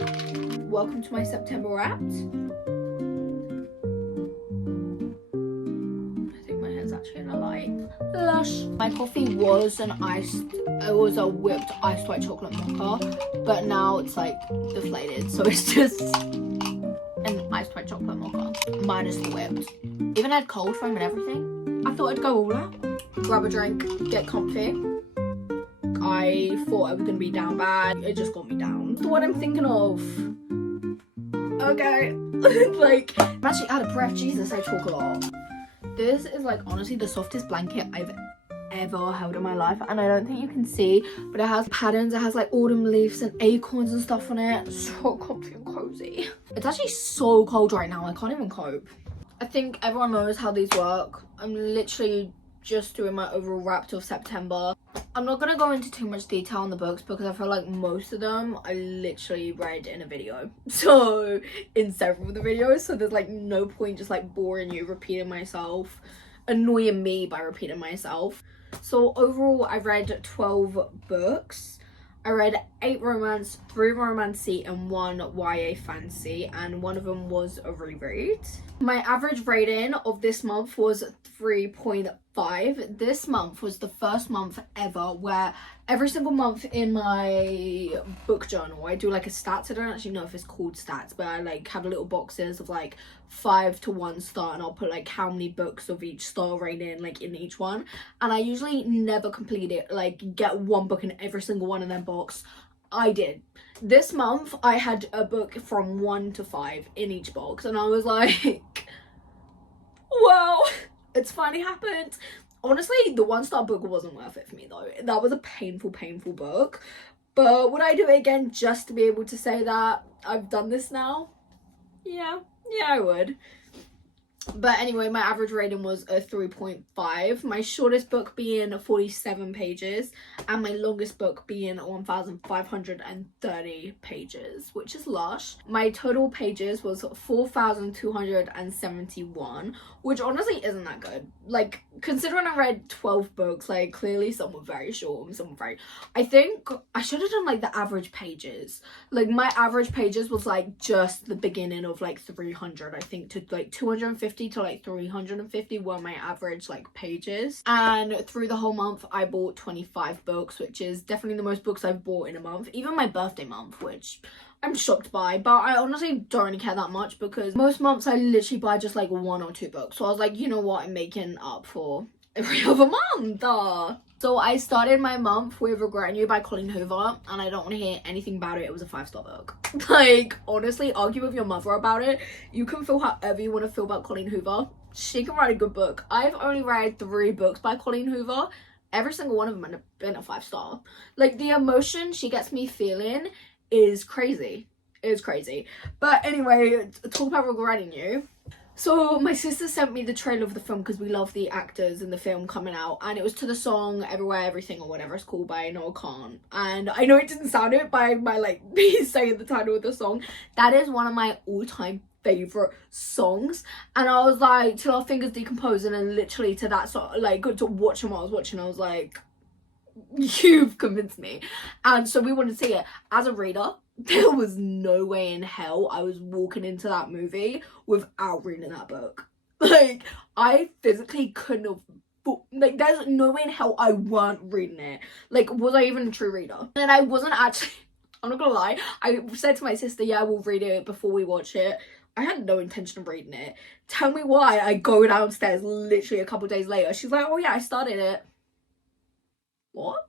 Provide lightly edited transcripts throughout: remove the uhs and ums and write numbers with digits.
Welcome to my September wrapped. I think my hair's actually in a light. Lush. My coffee was a whipped iced white chocolate mocha, but now it's like deflated, so it's just an iced white chocolate mocha minus the whipped. Even had cold foam and everything. I thought I'd go all out. Grab a drink, get comfy. I thought I was gonna be down bad. It just got me down. So what I'm thinking of. Okay. Like, I'm actually out of breath. Jesus, I talk a lot. This is like honestly the softest blanket I've ever held in my life, and I don't think you can see, but it has patterns. It has like autumn leaves and acorns and stuff on it. So comfy and cozy. It's actually so cold right now. I can't even cope. I think everyone knows how these work. I'm literally just doing my overall wrap of September. I'm not gonna go into too much detail on the books because I feel like most of them I literally read in a video, so in several of the videos, so there's like no point just like boring you, repeating myself, annoying me by repeating myself. So overall I read 12 books. I read 8 romance, 3 romancy and 1 YA fantasy, and one of them was a reread. My average rating of this month was 3.5. This month was the first month ever where every single month in my book journal I do like a stats. I don't actually know if it's called stats, but I like have little boxes of like 5 to 1 star, and I'll put like how many books of each star rating like in each one, and I usually never complete it, like get one book in every single one of them box. I did. This month I had a book from 1 to 5 in each box, and I was like, wow, it's finally happened. Honestly, the 1-star book wasn't worth it for me though. That was a painful book. But would I do it again just to be able to say that I've done this now? Yeah, I would. But anyway, my average rating was a 3.5. My shortest book being 47 pages and my longest book being 1,530 pages, which is lush. My total pages was 4,271, which honestly isn't that good. Like, considering I read 12 books, like clearly some were very short and some were very... I think I should have done like the average pages. Like my average pages was like just the beginning of like 300, I think, to like 250 to like 350 were my average like pages. And through the whole month I bought 25 books, which is definitely the most books I've bought in a month, even my birthday month, which I'm shocked by, but I honestly don't really care that much because most months I literally buy just like 1 or 2 books. So I was like, you know what, I'm making up for every other month. So I started my month with Regretting You by Colleen Hoover, and I don't want to hear anything about it. It was a 5-star book. Like, honestly, argue with your mother about it. You can feel however you want to feel about Colleen Hoover. She can write a good book. I've only read 3 books by Colleen Hoover. Every single one of them have been a 5-star. Like, the emotion she gets me feeling is crazy. It's crazy. But anyway, talk about Regretting You. So my sister sent me the trailer of the film because we love the actors in the film coming out, and it was to the song Everywhere Everything or whatever it's called by Noah Khan. And I know it didn't sound it by my like me saying the title of the song. That is one of my all-time favorite songs, and I was like, till our fingers decompose, and then literally to that song, like to watch them while I was watching, I was like, you've convinced me. And so we wanted to see it. As a reader, there was no way in hell I was walking into that movie without reading that book. Like, I physically couldn't have, like, there's no way in hell I weren't reading it. Like, was I even a true reader? And I wasn't actually, I'm not gonna lie, I said to my sister, yeah, we'll read it before we watch it. I had no intention of reading it. Tell me why I go downstairs literally a couple days later. She's like, oh yeah, I started it. What?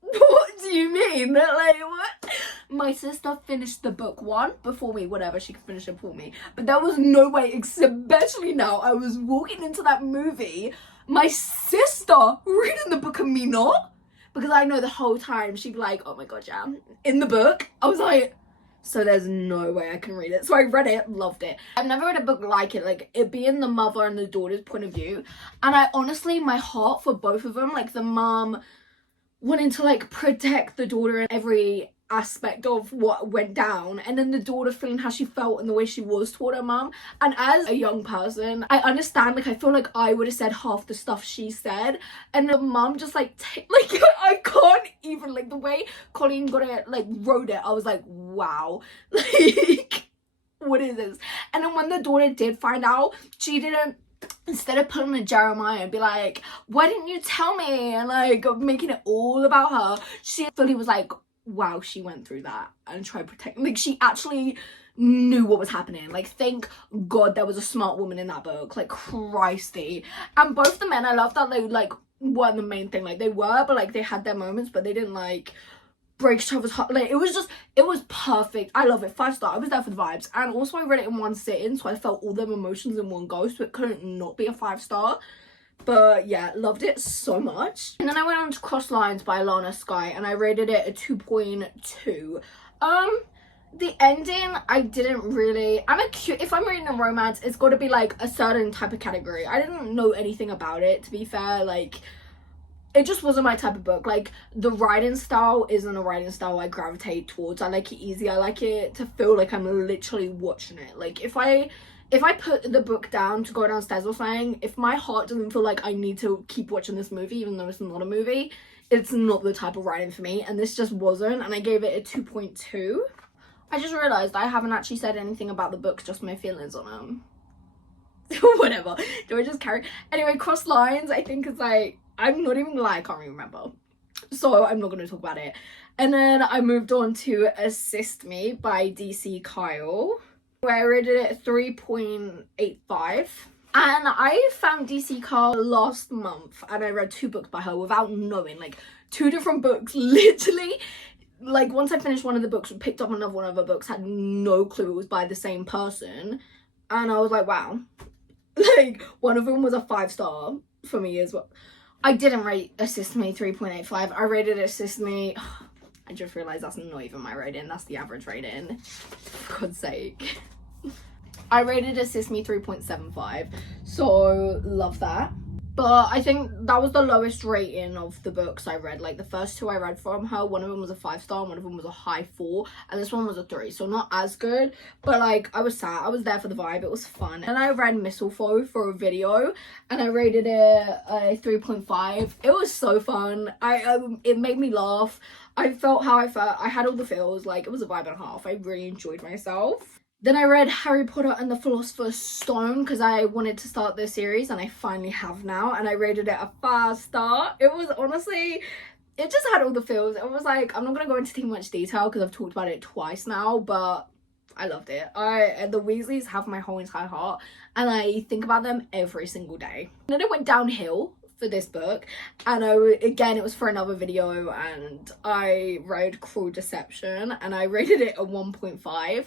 What do you mean? Like, what? My sister finished the book 1 before me, whatever, she could finish it before me. But there was no way, especially now, I was walking into that movie, my sister reading the book and me not. Because I know the whole time she'd be like, oh my god, yeah, in the book. I was like, so there's no way I can read it. So I read it, loved it. I've never read a book like it, like it being the mother and the daughter's point of view. And I honestly, my heart for both of them, like the mom wanting to like protect the daughter in every aspect of what went down, and then the daughter feeling how she felt and the way she was toward her mom. And as a young person, I understand, like I feel like I would have said half the stuff she said, and the mom just like I I can't even, like, the way Colleen got it, like, wrote it, I was like, wow. Like, what is this? And then when the daughter did find out, she didn't, instead of pulling a Jeremiah and be like, why didn't you tell me? And, like, making it all about her, she fully was like, wow, she went through that and tried to protect, like, she actually knew what was happening. Like, thank God there was a smart woman in that book. Like, Christy. And both the men, I love that they, like, weren't the main thing. Like, they were, but, like, they had their moments, but they didn't, like, break each other's heart. Like, it was just, it was perfect. I love it. 5-star. I was there for the vibes. And also I read it in one sitting, so I felt all them emotions in one go, so it couldn't not be a 5-star. But yeah, loved it so much. And then I went on to Cross Lines by Lana Skye, and I rated it a 2.2. The ending, I didn't really, if I'm reading a romance, it's got to be like a certain type of category. I didn't know anything about it, to be fair. Like, it just wasn't my type of book. Like, the writing style isn't a writing style I gravitate towards. I like it easy. I like it to feel like I'm literally watching it. Like, if I put the book down to go downstairs or something, if my heart doesn't feel like I need to keep watching this movie, even though it's not a movie, it's not the type of writing for me. And this just wasn't, and I gave it a 2.2. I just realised I haven't actually said anything about the books, just my feelings on them. Whatever. Do I just carry? Anyway, Cross Lines, I think it's like, I'm not even gonna lie, I can't even remember. So I'm not going to talk about it. And then I moved on to Assist Me by DC Kyle, where I rated it 3.85. And I found DC Kyle last month, and I read 2 books by her without knowing, like, 2 different books, literally. Like, once I finished one of the books, picked up another one of her books, had no clue it was by the same person. And I was like, wow. Like, one of them was a 5-star for me as well. I didn't rate Assist Me 3.85. I rated Assist Me... I just realised that's not even my rating. That's the average rating. For God's sake. I rated Assist Me 3.75. So, love that. But I think that was the lowest rating of the books I read. Like, the first 2 I read from her, one of them was a 5-star, one of them was a high 4, and this one was a 3. So not as good, but like, I was sad. I was there for the vibe. It was fun. And I read Mistletoe for a video, and I rated it a 3.5. It was so fun. It made me laugh. I felt how I felt. I had all the feels. Like, it was a vibe and a half. I really enjoyed myself. Then I read Harry Potter and the Philosopher's Stone because I wanted to start this series, and I finally have now, and I rated it a 5-star. It was honestly, it just had all the feels. It was like, I'm not going to go into too much detail because I've talked about it twice now, but I loved it. The Weasleys have my whole entire heart, and I think about them every single day. And then it went downhill for this book, and again, it was for another video, and I read Cruel Deception, and I rated it a 1.5.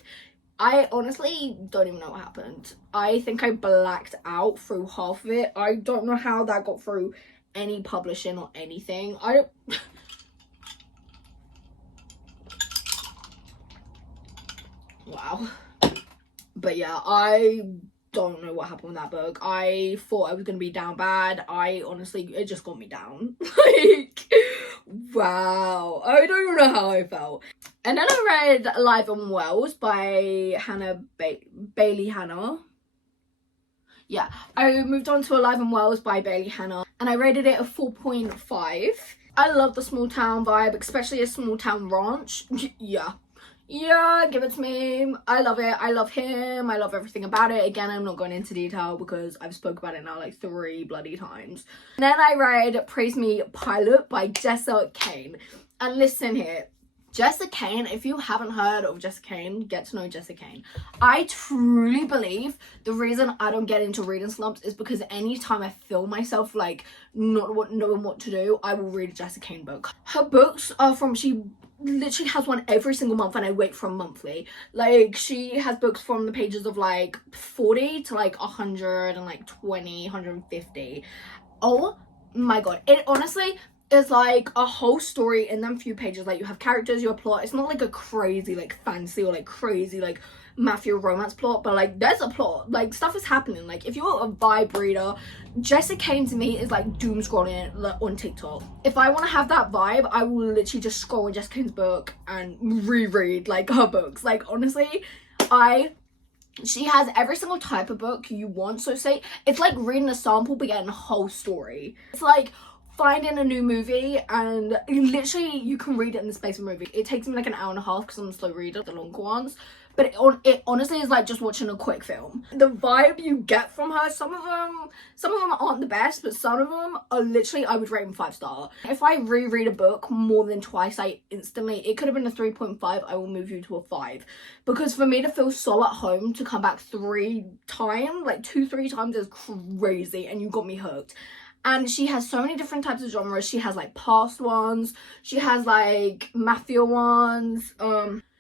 I honestly don't even know what happened. I think I blacked out through half of it. I don't know how that got through any publishing or anything. Wow. But yeah, I don't know what happened with that book. I thought I was going to be down bad. It just got me down. Like, wow. I don't even know how I felt. And then I read Alive and Wells by Bailey Hannah. Yeah, I moved on to Alive and Wells by Bailey Hannah, and I rated it a 4.5. I love the small town vibe, especially a small town ranch. Yeah, give it to me. I love it. I love him. I love everything about it. Again, I'm not going into detail because I've spoke about it now like 3 bloody times. And then I read Praise Me Pilot by Jessa Kane. And listen here, Jessa Kane, if you haven't heard of Jessa Kane, get to know Jessa Kane. I truly believe the reason I don't get into reading slumps is because anytime I feel myself like not knowing what to do, I will read a Jessa Kane book. Her books are she literally has one every single month, and I wait for a monthly. Like, she has books from the pages of like 40 to like 100 and like 20, 150. Oh my god, it honestly is like a whole story in them few pages. Like, you have characters, your plot. It's not like a crazy like fantasy or like crazy like mafia romance plot, but like there's a plot, like stuff is happening. Like, if you're a vibe reader, Jessa Kane to me is like doom scrolling on TikTok. If I want to have that vibe, I will literally just scroll on Jessa Kane's book and reread like her books. Like, honestly, she has every single type of book you want. So say it's like reading a sample but getting a whole story. It's like finding a new movie, and literally you can read it in the space of a movie. It takes me like an hour and a half because I'm a slow reader, the longer ones, but it honestly is like just watching a quick film. The vibe you get from her, some of them aren't the best, but some of them are literally, I would rate them 5-star. If I reread a book more than twice, I instantly, it could have been a 3.5, I will move you to a 5, because for me to feel so at home to come back 3 times, like 2-3 times, is crazy, and you got me hooked. And she has so many different types of genres. She has like past ones, she has like mafia ones,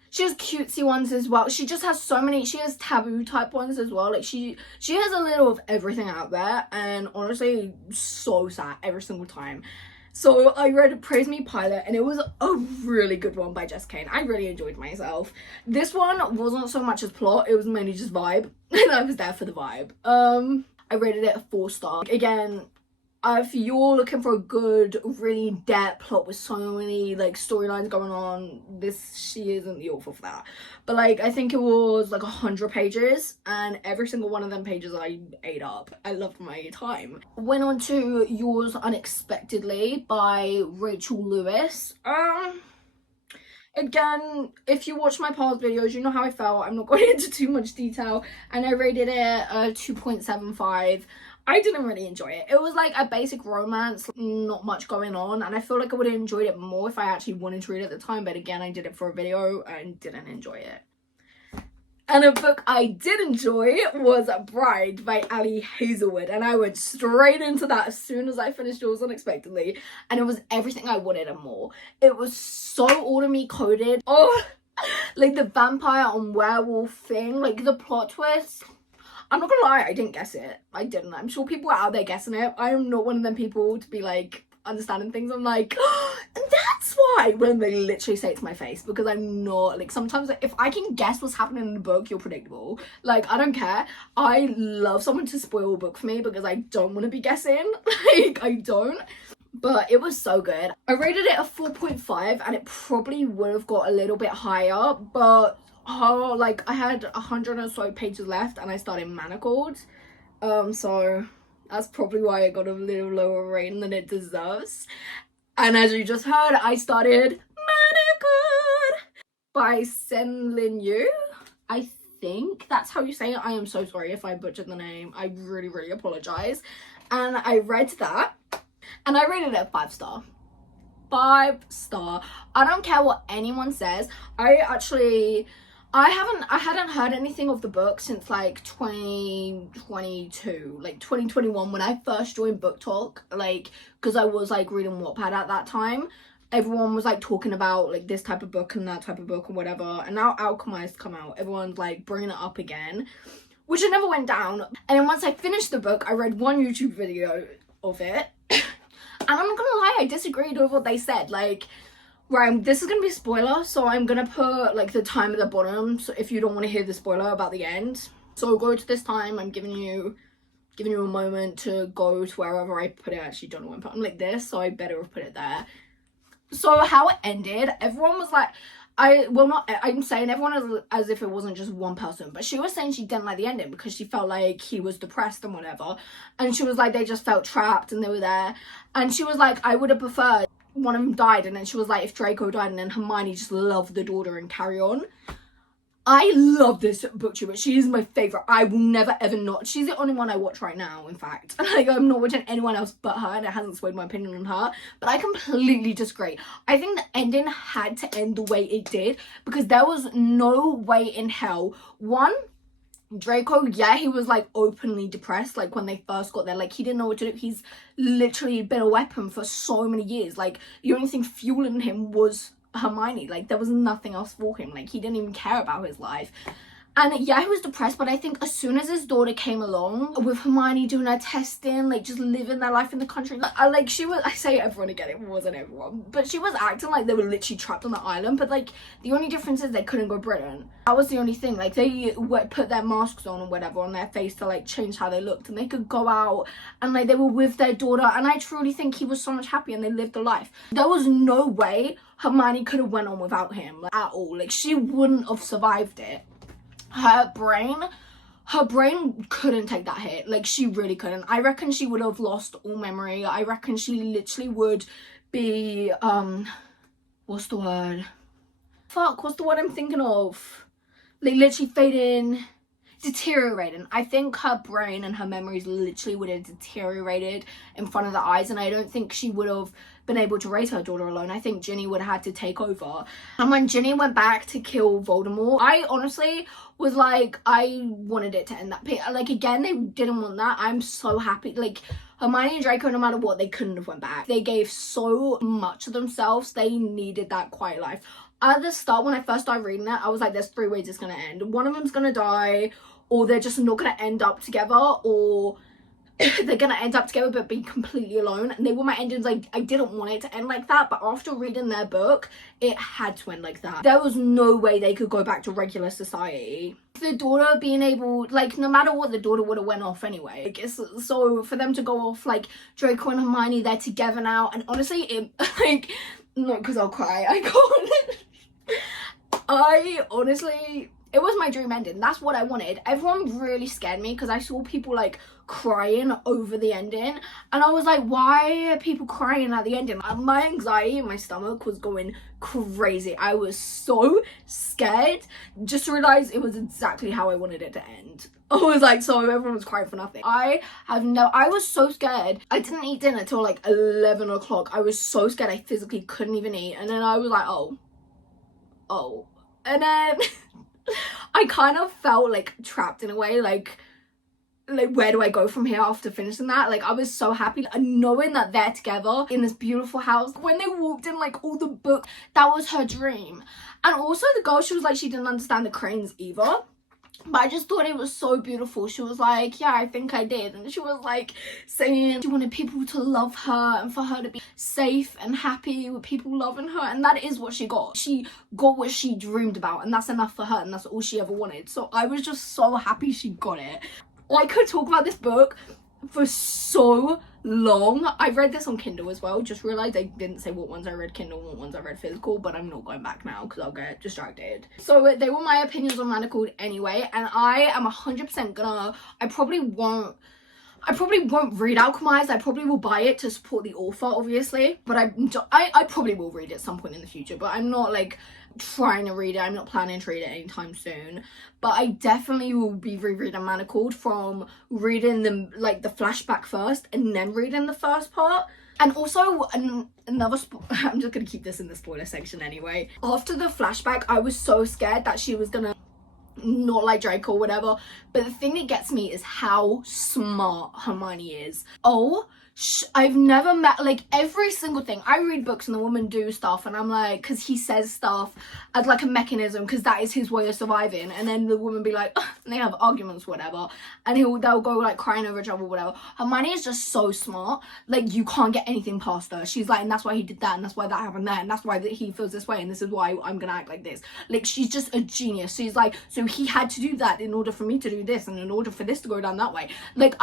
she has cutesy ones as well. She just has so many. She has taboo type ones as well. Like she has a little of everything out there, and honestly so sad every single time. So I read Praise Me Pilot, and it was a really good one by Jess Kane. I really enjoyed myself. This one wasn't so much as plot, it was mainly just vibe, and I was there for the vibe. I rated it a 4-star. Again, if you're looking for a good, really in-depth plot with so many like storylines going on, she isn't the author for that. But like, I think it was like 100 pages, and every single one of them pages I ate up. I loved my time. Went on to Yours Unexpectedly by Rachel Lewis. Again, if you watch my past videos, you know how I felt. I'm not going into too much detail, and I rated it a 2.75. I didn't really enjoy it. It was like a basic romance, not much going on, and I feel like I would have enjoyed it more if I actually wanted to read it at the time, but again, I did it for a video and didn't enjoy it. And a book I did enjoy was Bride by Ali Hazelwood, and I went straight into that as soon as I finished Yours Unexpectedly, and it was everything I wanted and more. It was so autumny coded. Oh, like the vampire and werewolf thing, like the plot twist. I'm not gonna lie, I didn't guess it. I didn't. I'm sure people are out there guessing it. I am not one of them people to be like understanding things. I'm like, oh, and that's why, when they literally say it to my face, because I'm not like, sometimes if I can guess what's happening in the book, you're predictable. Like, I don't care. I love someone to spoil a book for me because I don't want to be guessing. Like, I don't. But it was so good. I rated it a 4.5, and it probably would have got a little bit higher, but like I had 100 or so pages left, and I started manacled, so that's probably why I got a little lower rating than it deserves. And as you just heard, I started manacled by Sen Lin Yu. I think that's how you say it. I am so sorry if I butchered the name. I really apologize. And I read that, and I rated it a 5-star. 5-star. I don't care what anyone says. I hadn't heard anything of the book since like 2022, like 2021, when I first joined Book Talk, like, because I was like reading Wattpad at that time. Everyone was like talking about like this type of book and that type of book and whatever, and now Alchemist come out, everyone's like bringing it up again, which I never went down. And then once I finished the book, I read one YouTube video of it, and I'm not gonna lie, I disagreed with what they said. Like, right, this is gonna be a spoiler, so I'm gonna put like the time at the bottom, so if you don't want to hear the spoiler about the end, so go to this time. I'm giving you a moment to go to wherever I put it. I actually don't know when, but I'm like this, so I better have put it there. So how it ended, everyone was like, I'm saying everyone as if it wasn't just one person, but she was saying she didn't like the ending because she felt like he was depressed and whatever, and she was like, they just felt trapped and they were there, and she was like, I would have preferred one of them died, and then she was like, if Draco died, and then Hermione just loved the daughter and carry on. I love this booktuber. She is my favorite. I will never ever not. She's the only one I watch right now, in fact. Like, I'm not watching anyone else but her, and it hasn't swayed my opinion on her. But I completely disagree. I think the ending had to end the way it did, because there was no way in hell. One, Draco, yeah, he was like openly depressed, like when they first got there, like he didn't know what to do. He's literally been a weapon for so many years. Like, the only thing fueling him was Hermione. Like, there was nothing else for him. Like, he didn't even care about his life. And yeah, he was depressed, but I think as soon as his daughter came along, with Hermione doing her testing, like just living their life in the country, like she was, I say everyone again, it wasn't everyone, but she was acting like they were literally trapped on the island. But like, the only difference is they couldn't go Britain. That was the only thing. Like, they put their masks on or whatever on their face to like change how they looked, and they could go out, and like they were with their daughter, and I truly think he was so much happier, and they lived a life. There was no way Hermione could have went on without him, like, at all. Like, she wouldn't have survived it. Her brain her brain couldn't take that hit. Like, she really couldn't. I reckon she would have lost all memory. I reckon she literally would be, what's the word? Fuck, what's the word I'm thinking of? Like, literally fading, deteriorating. I think her brain and her memories literally would have deteriorated in front of the eyes, and I don't think she would have been able to raise her daughter alone. I think Ginny would have had to take over. And when Ginny went back to kill Voldemort, I honestly was like, I wanted it to end that. Like, again, they didn't want that. I'm so happy. Like, Hermione and Draco, no matter what, they couldn't have went back. They gave so much of themselves. They needed that quiet life. At the start, when I first started reading it, I was like, there's 3 ways it's gonna end. One of them's gonna die, or they're just not gonna end up together, or they're gonna end up together but be completely alone. And they were my endings. Like, I didn't want it to end like that, but after reading their book, it had to end like that. There was no way they could go back to regular society. The daughter being able, like, no matter what, the daughter would have went off anyway. Like, so for them to go off, like, Draco and Hermione, they're together now, and honestly, it, like, not because I'll cry, I can't. I honestly, it was my dream ending. That's what I wanted. Everyone really scared me because I saw people like crying over the ending, and I was like, why are people crying at the ending? My anxiety in my stomach was going crazy. I was so scared. Just realized it was exactly how I wanted it to end. I was like, so everyone was crying for nothing. I was so scared. I didn't eat dinner till like 11 o'clock. I was so scared I physically couldn't even eat. And then I was like, oh. And then I kind of felt like trapped in a way, like where do I go from here after finishing that? Like, I was so happy knowing that they're together in this beautiful house. When they walked in, like, all the books, that was her dream. And also the girl, she was like, she didn't understand the cranes either. But I just thought it was so beautiful. She was like, yeah, I think I did. And she was like saying she wanted people to love her and for her to be safe and happy with people loving her. And that is what she got. She got what she dreamed about, and that's enough for her, and that's all she ever wanted. So I was just so happy she got it. I could talk about this book for so long. I read this on Kindle as well. Just realized I didn't say what ones I read Kindle and what ones I read physical, but I'm not going back now because I'll get distracted. So they were my opinions on Manacled anyway, and I am 100% gonna, I probably won't read Alchemized. I probably will buy it to support the author, obviously, but I probably will read it at some point in the future, but I'm not like trying to read it. I'm not planning to read it anytime soon, but I definitely will be rereading Manacled, from reading the flashback first and then reading the first part. And also another I'm just gonna keep this in the spoiler section anyway. After the flashback, I was so scared that she was gonna not like Draco or whatever, but the thing that gets me is how smart Hermione is. I've never met, like, every single thing. I read books and the woman do stuff and I'm like, because he says stuff as like a mechanism, because that is his way of surviving, and then the woman be like, ugh, and they have arguments, whatever, and they'll go like crying over each other, whatever. Hermione is just so smart, like, you can't get anything past her. She's like, and that's why he did that, and that's why that happened there, and that's why he feels this way, and this is why I'm gonna act like this. Like, she's just a genius. She's like, so he had to do that in order for me to do this, and in order for this to go down that way. Like,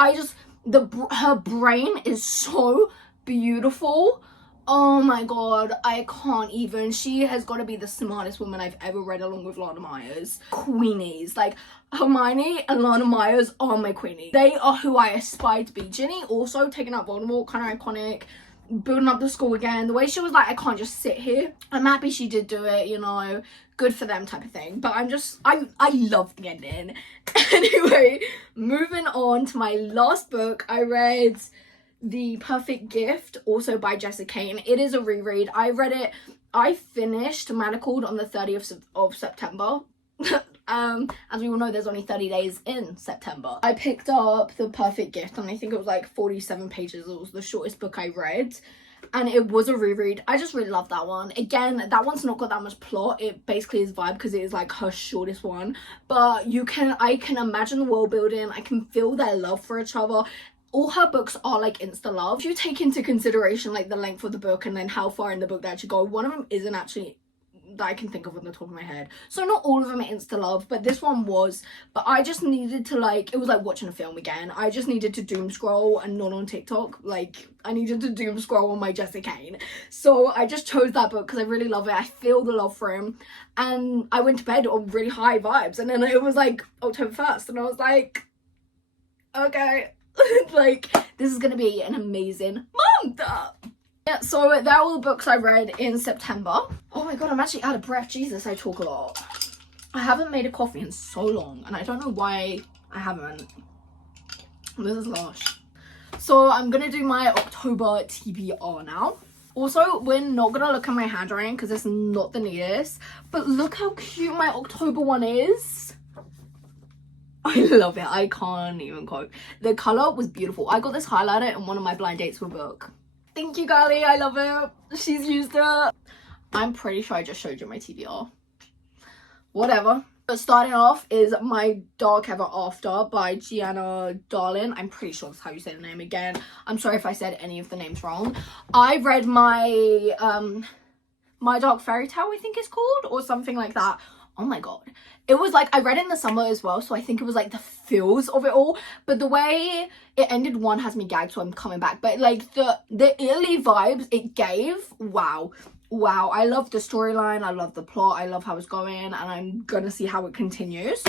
her brain is so beautiful. Oh my god, I can't even. She has got to be the smartest woman I've ever read, along with Lana Myers. Queenies. Like, Hermione and Lana Myers are my queenies. They are who I aspire to be. Ginny also taking out Voldemort, kind of iconic. Building up the school again. The way she was like, I can't just sit here. I'm happy she did do it, you know. Good for them type of thing. But I love the ending. Anyway, moving on to my last book. I read The Perfect Gift, also by Jessica Cain. It is a reread. I finished Manacled on the 30th of September. As we all know, there's only 30 days in September. I picked up The Perfect Gift, and I think it was like 47 pages. It was the shortest book I read, and it was a reread. I just really love that one. Again, that one's not got that much plot. It basically is vibe because it is like her shortest one, but I can imagine the world building. I can feel their love for each other. All her books are like insta love. If you take into consideration like the length of the book and then how far in the book they actually go, one of them isn't actually that I can think of on the top of my head. So not all of them are insta love, but this one was. But I just needed to, like, it was like watching a film again. I just needed to doom scroll and not on TikTok. Like, I needed to doom scroll on my Jesse Kane. So I just chose that book because I really love it. I feel the love for him. And I went to bed on really high vibes. And then it was like October 1st. And I was like, okay, like, this is going to be an amazing month. Yeah, so they're all the books I read in September. Oh my god, I'm actually out of breath. Jesus, I talk a lot. I haven't made a coffee in so long, and I don't know why I haven't. This is lush. So I'm gonna do my October TBR now. Also, we're not gonna look at my handwriting because it's not the neatest, but look how cute my October one is. I love it. I can't even cope. The color was beautiful. I got this highlighter in one of my blind dates for a book. Thank you, Gali. I love it. She's used it. I'm pretty sure I just showed you my TBR. Whatever. But starting off is My Dark Ever After by Gianna Darlin. I'm pretty sure that's how you say the name again. I'm sorry if I said any of the names wrong. I read My Dark Fairy Tale, I think it's called, or something like that. Oh my god, it was like, I read it in the summer as well, so I think it was like the feels of it all, but the way it ended, one, has me gagged, so I'm coming back. But like the eerie vibes it gave, wow, I love the storyline, I love the plot, I love how it's going, and I'm gonna see how it continues.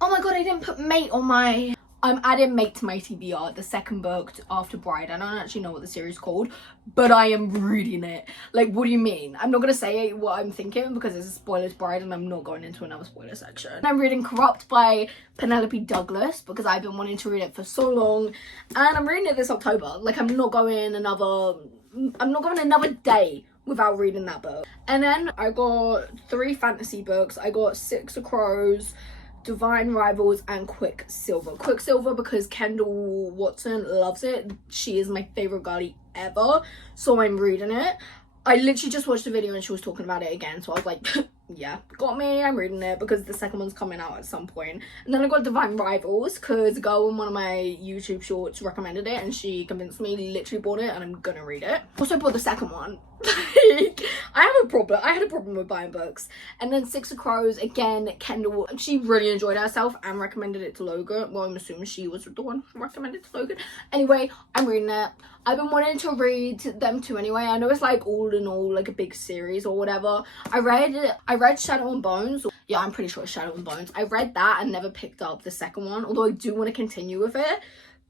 Oh my god, I didn't put Mate on my... I'm adding Mate to my TBR, the second book after Bride. I don't actually know what the series is called, but I am reading it. Like, what do you mean? I'm not going to say what I'm thinking because it's a spoilers Bride and I'm not going into another spoiler section. I'm reading Corrupt by Penelope Douglas because I've been wanting to read it for so long, and I'm reading it this October. Like, I'm not going another day without reading that book. And then I got 3 fantasy books. I got Six of Crows, Divine Rivals, and Quicksilver. Quicksilver because Kendall Watson loves it. She is my favorite girlie ever, so I'm reading it. I literally just watched a video and she was talking about it again, so I was like, yeah, got me, I'm reading it because the second one's coming out at some point. And then I got Divine Rivals because a girl in one of my YouTube shorts recommended it and she convinced me, literally bought it, and I'm gonna read it. Also bought the second one. Like, I had a problem with buying books. And then Six of Crows, again, Kendall, she really enjoyed it herself and recommended it to Logan. Well, I'm assuming she was the one who recommended it to Logan. Anyway, I'm reading it. I've been wanting to read them too anyway. I know it's like all in all like a big series or whatever. I read Shadow and Bones. Yeah, I'm pretty sure it's Shadow and Bones. I read that and never picked up the second one, although I do want to continue with it,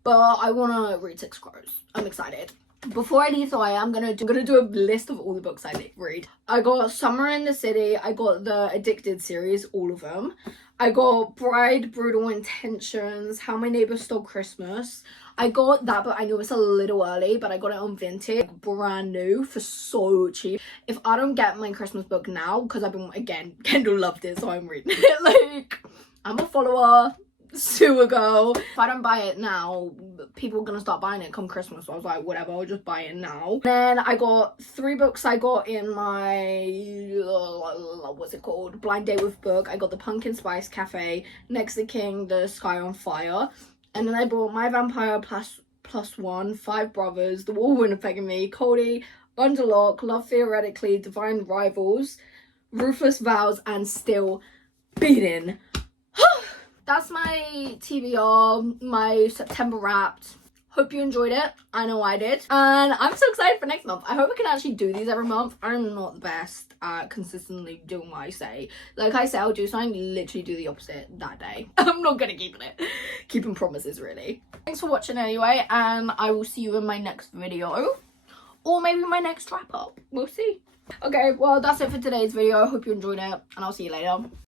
but I want to read Six Crows. I'm excited. Before I leave though, I'm gonna do a list of all the books I read. I got Summer in the City, I got the Addicted series, all of them. I got Bride, Brutal Intentions, How My Neighbor Stole Christmas. I got that, but I know it's a little early, but I got it on Vinted, brand new, for so cheap. If I don't get my Christmas book now, because I've been, again, Kendall loved it, so I'm reading it. Like, I'm a follower. Sewer girl. If I don't buy it now, people are gonna start buying it come Christmas, so I was like, whatever, I'll just buy it now. Then I got 3 books I got in my what's it called, blind date with book. I got The Pumpkin Spice Cafe, Next the King, The Sky on Fire, and then I bought My Vampire Plus One, 5 Brothers, The War Wouldn't Affect Me, Cody, Under Lock, Love Theoretically, Divine Rivals, Ruthless Vows, and Still Beating. That's my TBR, my September Wrapped. Hope you enjoyed it. I know I did. And I'm so excited for next month. I hope I can actually do these every month. I'm not the best at consistently doing what I say. Like I say, I'll do something, literally do the opposite that day. I'm not gonna keep it. Keeping promises, really. Thanks for watching anyway, and I will see you in my next video. Or maybe my next wrap up. We'll see. Okay, well, that's it for today's video. I hope you enjoyed it, and I'll see you later.